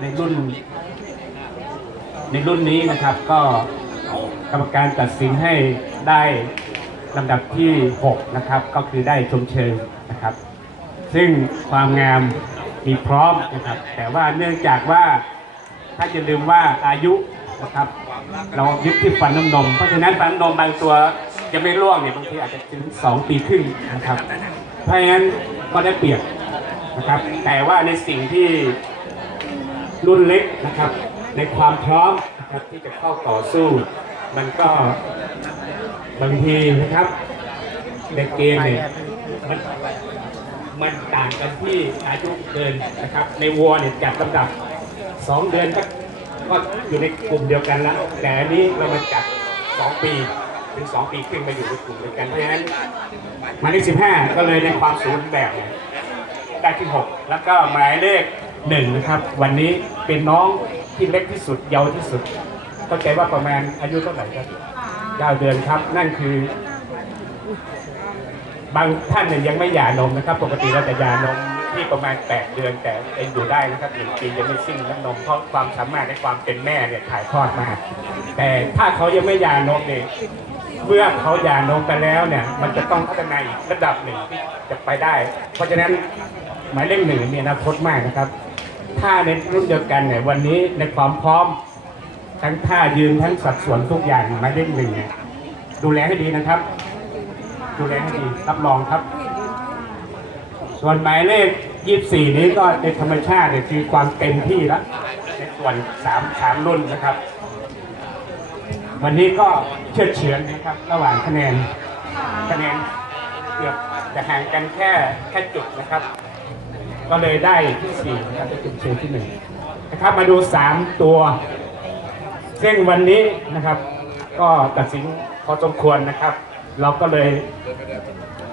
ในรุ่น ในรุ่นนี้นะครับก็กรรมการตัดสินให้ได้ลำดับที่ 6 นะครับ ก็คือได้ชมเชยนะครับ ซึ่งความงามมีพร้อมนะครับ แต่ว่าเนื่องจากว่าถ้าจะลืมว่าอายุนะครับ เรายึดที่ฟันน้ำนม เพราะฉะนั้นฟันน้ำนมบางตัวจะไม่ร่วงเนี่ยบางทีอาจจะถึง 2 ปีครึ่งนะครับ เพราะฉะนั้นก็ได้เปรียบนะครับ แต่ว่าในสิ่งที่ รุ่นเล็กนะครับ ในความพร้อมนะครับที่จะเข้าต่อสู้ มันก็บางทีนะครับ ในเกมเนี่ยมันมันต่างกันที่อายุเกินนะครับ ในวัวเนี่ยจัดลำดับ 2 เดือนก็ก็อยู่ในกลุ่มเดียวกันแล้ว แต่อันนี้เรามาจัด 2 ปีถึง 2 ปีขึ้นมาอยู่ในกลุ่มเดียวกันเพราะฉะนั้นหมายเลข15 ก็เลยในความสูงแบบเนี่ยได้ที่ 6 แล้วก็หมายเลข หนึ่งนะครับ วันนี้เป็นน้องที่เล็กที่สุดเยาว์ที่สุดเข้าใจว่าประมาณอายุเท่าไหร่ครับเก้าเดือนครับ นั่นคือบางท่านเนี่ยยังไม่หย่านมนะครับ ปกติเราจะหย่านมที่ประมาณ 8 เดือนแต่เองอยู่ได้นะครับหนึ่งปียังไม่สิ้นน้ำนมเพราะความสามารถในความเป็นแม่เนี่ยถ่ายทอดมา แต่ถ้าเขายังไม่หย่านมเนี่ยเมื่อเขาหย่านมไปแล้วเนี่ยมันจะต้องพัฒนาอีกระดับหนึ่งที่จะไปได้ เพราะฉะนั้นหมายเลขหนึ่งมีอนาคตมากนะครับ ถ้าในรุ่นเดียวกันเนี่ยวันนี้ในความพร้อม ทั้งท่ายืนทั้งสัดส่วนทุกอย่างมาเลขหนึ่งเนี่ยดูแลให้ดีนะครับ ดูแลให้ดีรับรองครับ ส่วนหมายเลข 24 นี้ก็ในธรรมชาติเนี่ยคือความเต็มที่แล้วในส่วน3 3รุ่นนะครับ วันนี้ก็เชื่อดเฉือนนะครับ ระหว่างคะแนนคะแนนเกือบจะห่างกันแค่แค่จุดนะครับ ก็เลยได้ที่4นะครับได้จุดเชยที่1นะครับมาดู3ตัวซึ่งวันนี้นะครับ ก็ตัดสินพอสมควรนะครับ เราก็เลย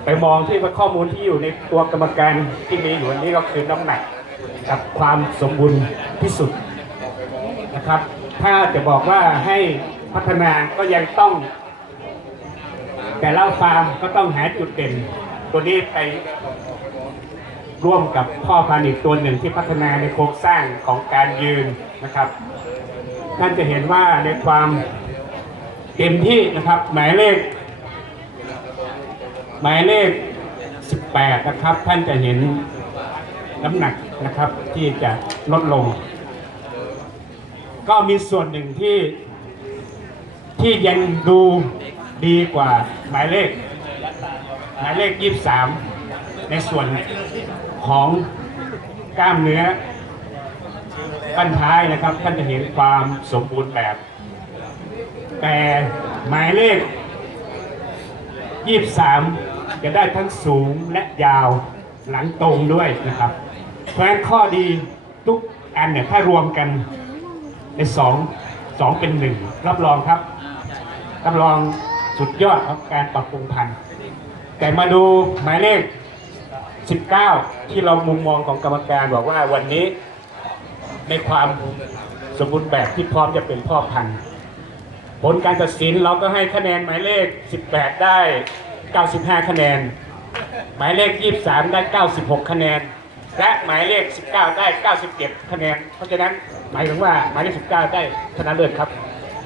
ไปมองที่ข้อมูลที่อยู่ในตัวกรรมการที่มีอยู่วันนี้ก็คือน้ำหนักกับความสมบูรณ์ที่สุดนะครับ ถ้าจะบอกว่าให้พัฒนาก็ยังต้อง แต่เละฟาร์มก็ต้องหาจุดเด่น ตัวนี้ไป ร่วมกับพ่อพันธุ์อีกตัวหนึ่งที่พัฒนาในโครงสร้างของการยืนนะครับ ท่านจะเห็นว่าในความเต็มที่นะครับ หมายเลข หมายเลข 18 นะครับ ท่านจะเห็นน้ำหนักนะครับที่จะลดลง ก็มีส่วนหนึ่งที่ที่ยังดูดีกว่าหมายเลข หมายเลข 23 ในส่วน ของกล้ามเนื้อบั้นท้ายนะครับ ท่านจะเห็นความสมบูรณ์แบบ แต่หมายเลข 23 จะได้ทั้งสูงและยาวหลังตรงด้วยนะครับ เพราะฉะนั้นข้อดีทุกอันเนี่ยถ้ารวมกันในสองสองเป็นหนึ่งรับรองครับ รับรองสุดยอดของการปรับปรุงพันธุ์แต่มาดูหมายเลข 19 ที่เรามุมมองของกรรมการบอกว่าวันนี้ในความสมบูรณ์แบบที่พร้อมจะเป็นพ่อพันธุ์ผลการตัดสินเราก็ให้คะแนนหมายเลข 18 ได้ 95 คะแนน หมายเลข 23 ได้ 96 คะแนน และหมายเลข 19 ได้ 97 คะแนน เพราะฉะนั้นหมายถึงว่าหมายเลข 19 ได้ชนะเลิศครับ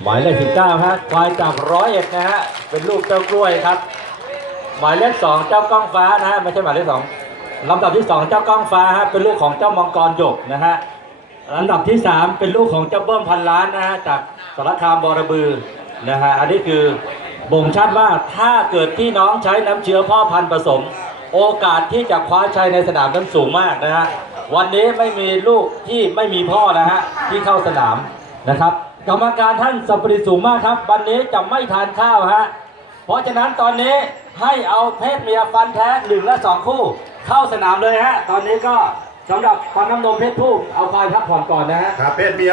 หมายเลข 19ฮะควายจากร้อยเอ็ดนะฮะเป็นลูกเจ้ากล้วยครับ หมายเลข 2 เจ้าก้องฟ้านะฮะไม่ใช่หมายเลข 2 ลำดับที่2เจ้าก้องฟ้าฮะเป็นลูกของเจ้ามังกรหยกนะฮะลำดับที่3เป็นลูกของเจ้าเบิ้มพันล้านนะฮะจากสารคามบอระบือนะฮะอันนี้คือบ่งชัดว่าถ้าเกิดพี่น้องใช้น้ำเชื้อพ่อพันธุ์ผสม โอกาสที่จะคว้าชัยในสนามนั้นสูงมากนะฮะวันนี้ไม่มีลูกที่ไม่มีพ่อนะฮะที่เข้าสนามนะครับ กรรมการท่านสัปริสูงมากครับ วันนี้จะไม่ทานข้าวฮะเพราะฉะนั้นตอนนี้ให้เอาเพศเมียฟันแท้หนึ่งและสองคู่ เข้าสนามเลยฮะ ตอนนี้ก็สำหรับฟันน้ำนมเพศผู้เอาควายพักผ่อนก่อนนะฮะ ครับเพศเมีย